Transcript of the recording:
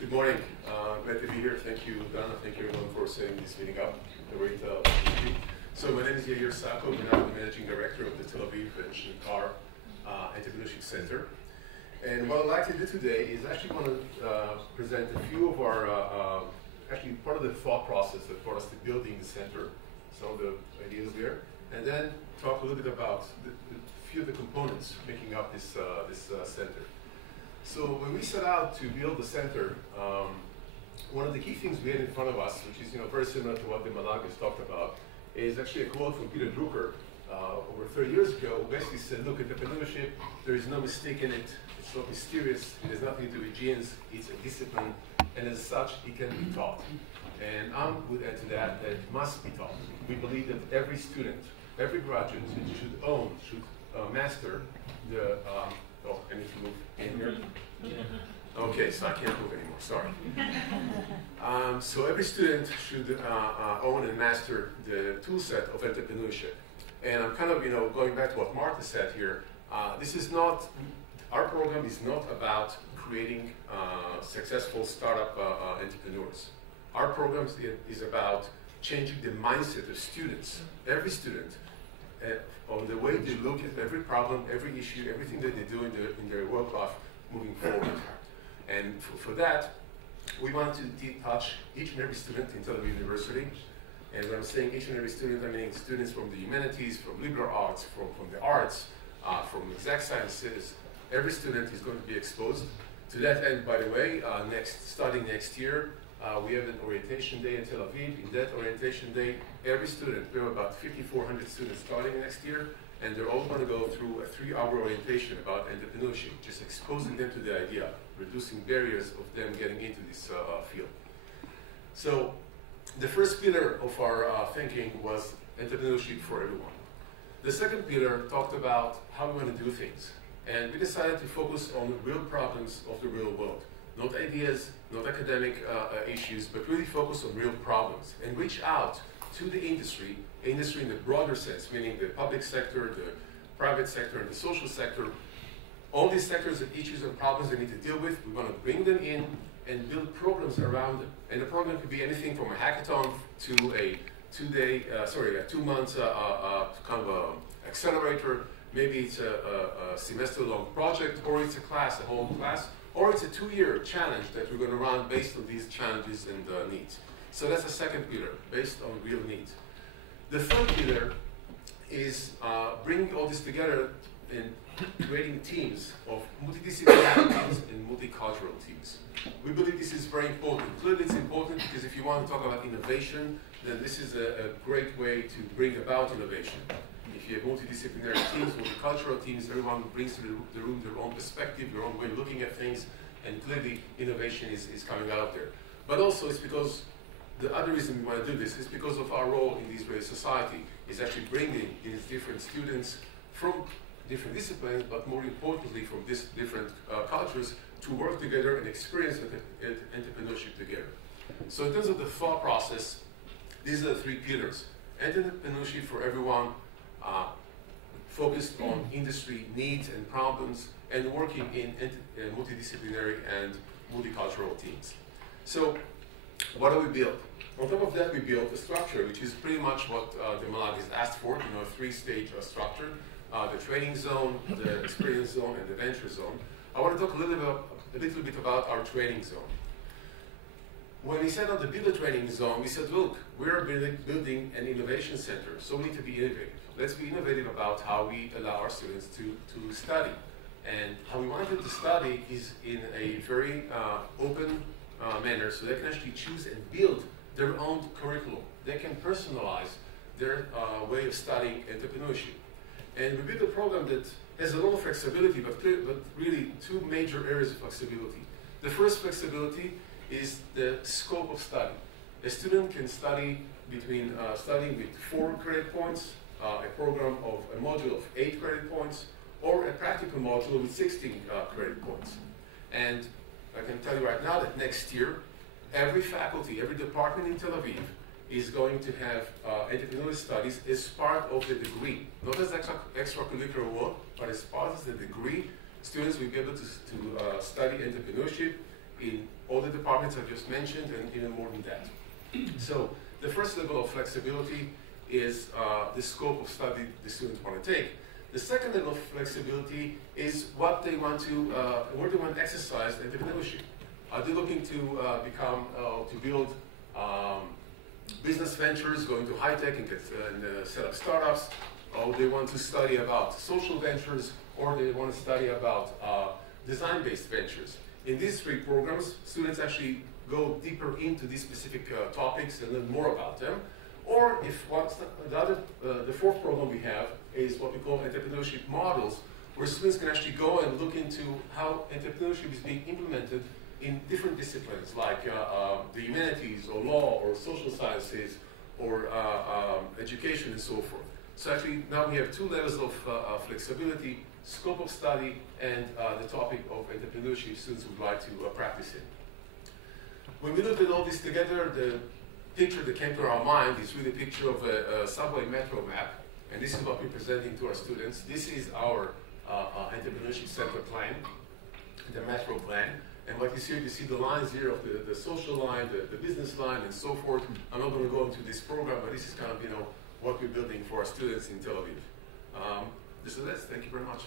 Good morning. Glad to be here. Thank you, Donna. Thank you, everyone, for setting this meeting up. A great opportunity. So my name is Yair Sakov, and I'm the Managing Director of the Tel-Aviv and Shankar Entrepreneurship Center. And what I'd like to do today is actually want to present a few of our, actually part of the thought process that brought us to building the center, some of the ideas there, and then talk a little bit about a few of the components making up this center. So when we set out to build the center, one of the key things we had in front of us, which is very similar to what the Malag has talked about, is actually a quote from Peter Drucker over 30 years ago, who basically said, look, entrepreneurship, there is no mistake in it, it's not mysterious, it has nothing to do with genes, it's a discipline, and as such, it can be taught. And I would add to that that it must be taught. We believe that every student, every graduate should master the, oh, I need to move in here. Okay, so I can't move anymore, sorry. So every student should own and master the tool set of entrepreneurship. And I'm kind of, going back to what Martha said here, our program is not about creating successful startup entrepreneurs. Our program is about changing the mindset of students, every student, on the way they look at every problem, every issue, everything that they do in their work life moving forward. And for that, we want to touch each and every student in Tel-Aviv University. And when I'm saying each and every student, I mean students from the humanities, from liberal arts, from the arts, from exact sciences. Every student is going to be exposed. To that end, by the way, starting next year, we have an orientation day in Tel Aviv. In that orientation day, every student, we have about 5,400 students starting next year, and they're all going to go through a 3-hour orientation about entrepreneurship, just exposing them to the idea, reducing barriers of them getting into this field. So the first pillar of our thinking was entrepreneurship for everyone. The second pillar talked about how we want to do things. And we decided to focus on the real problems of the real world. Not ideas, not academic issues, but really focus on real problems and reach out to the industry in the broader sense, meaning the public sector, the private sector, and the social sector. All these sectors have issues and problems they need to deal with. We want to bring them in and build programs around them. And the program could be anything from a hackathon to a 2 months kind of accelerator. Maybe it's a semester-long project, or it's a class, a whole class, or it's a 2-year challenge that we're going to run based on these challenges and needs. So that's the second pillar, based on real needs. The third pillar is bringing all this together and creating teams of multidisciplinary teams and multicultural teams. We believe this is very important. Clearly it's important because if you want to talk about innovation, then this is a great way to bring about innovation. If you have multidisciplinary teams, multicultural teams, everyone brings to the room their own perspective, their own way of looking at things, and clearly innovation is coming out there. But also it's because the other reason we want to do this is because of our role in the Israeli society is actually bringing these different students from different disciplines, but more importantly from these different cultures to work together and experience entrepreneurship together. So in terms of the thought process, these are the 3 pillars. Entrepreneurship for everyone, focused on industry needs and problems, and working in multidisciplinary and multicultural teams. So what do we build? On top of that, we built a structure, which is pretty much what the Malag has asked for, a 3-stage structure, the training zone, the experience zone, and the venture zone. I want to talk a little bit about our training zone. When we set out to build a training zone, we said, look, we're building an innovation center, so we need to be innovative. Let's be innovative about how we allow our students to study. And how we want them to study is in a very open manner, so they can actually choose and build their own curriculum. They can personalize their way of studying entrepreneurship. And we built a program that has a lot of flexibility, but really 2 major areas of flexibility. The first flexibility is the scope of study. A student can study between studying with 4 credit points, a program of a module of 8 credit points, or a practical module with 16 credit points. And I can tell you right now that next year, every faculty, every department in Tel Aviv is going to have entrepreneurial studies as part of the degree, not as extracurricular work, but as part of the degree. Students will be able to study entrepreneurship in all the departments I just mentioned and even more than that. So the first level of flexibility is the scope of study the students want to take. The second level of flexibility is what they want to, where they want to exercise entrepreneurship. Are they looking to to build business ventures, going to high tech and set up startups, or they want to study about social ventures, or they want to study about design-based ventures. In these three programs, students actually go deeper into these specific topics and learn more about them. Or if the fourth program we have is what we call entrepreneurship models, where students can actually go and look into how entrepreneurship is being implemented in different disciplines, like the humanities, or law, or social sciences, or education, and so forth. So actually, now we have two levels of flexibility: scope of study and the topic of entrepreneurship students would like to practice in. When we looked at all this together, the picture that came to our mind is really a picture of a subway metro map, and this is what we're presenting to our students. This is our entrepreneurship center plan, the metro plan. And what you see the lines here of the social line, the business line, and so forth. I'm not going to go into this program, but this is kind of, what we're building for our students in Tel Aviv. This is it. Thank you very much.